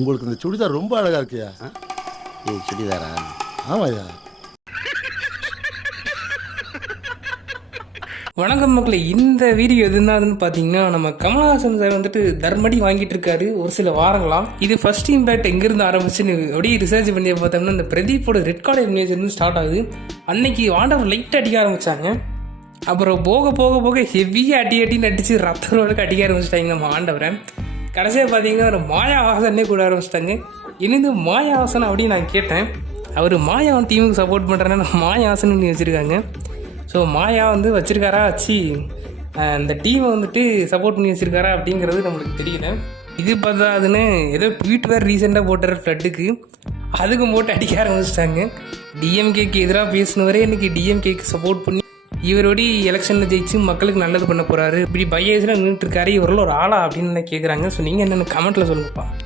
உங்களுக்கு இந்த சுடிதார் ரொம்ப அழகா இருக்கியா? இது சுடிதாரா? ஆமாய்யா. வணக்கம் மக்களே, இந்த வீடியோ எதுனாதுன்னு பார்த்தீங்கன்னா, நம்ம கமல்ஹாசன் சார் வந்துட்டு தர்மடி வாங்கிட்டு இருக்காரு ஒரு சில வாரங்களாம். இது ஃபர்ஸ்ட் இம்பேக்ட் எங்கேருந்து ஆரம்பிச்சுன்னு அப்படியே ரிசர்ச் பண்ணி பார்த்தோம்னா, இந்த பிரதீப்போட ரெட் கார்டு இமேஜ் ஸ்டார்ட் ஆகுது. அன்னைக்கு ஆண்டவர் லைட் அடிக்க ஆரம்பிச்சாங்க. அப்புறம் போக போக போக ஹெவியாக அடின்னு அடிச்சு ரத்தரோடுக்கு அடிக்க ஆரம்பிச்சிட்டாங்க நம்ம ஆண்டவரை. கடைசியாக பார்த்தீங்கன்னா ஒரு மாயாவாசனே கூட ஆரம்பிச்சிட்டாங்க. என்னது மாயாவாசன் அப்படின்னு நான் கேட்டேன். அவர் மாயாவன் டீமுக்கு சப்போர்ட் பண்ணுறேன்னா மாயாவாசன் வச்சுருக்காங்க. ஸோ மாயா வந்து வச்சுருக்காரா, வச்சு அந்த டீமை வந்துட்டு சப்போர்ட் பண்ணி வச்சுருக்காரா அப்படிங்கிறது நம்மளுக்கு தெரியல. இது பார்த்தாதுன்னு ஏதோ ட்வீட் வேறு ரீசெண்டாக போட்டுற ஃப்ளட்டுக்கு அதுக்கும் போட்டு அடிக்க ஆரம்பிச்சிட்டாங்க. டிஎம்கேக்கு எதிராக பேசினவரே இன்றைக்கி டிஎம்கேக்கு சப்போர்ட் பண்ணி இவரோட எலெக்ஷனில் ஜெயிச்சு மக்களுக்கு நல்லது பண்ண போகிறாரு, இப்படி பையஸில் நின்றுட்டு இருக்காரு, இவரில் ஒரு ஆளா அப்படின்னு கேட்குறாங்க. ஸோ நீங்கள் என்னென்ன கமெண்ட்டில் சொல்லுங்கப்பா.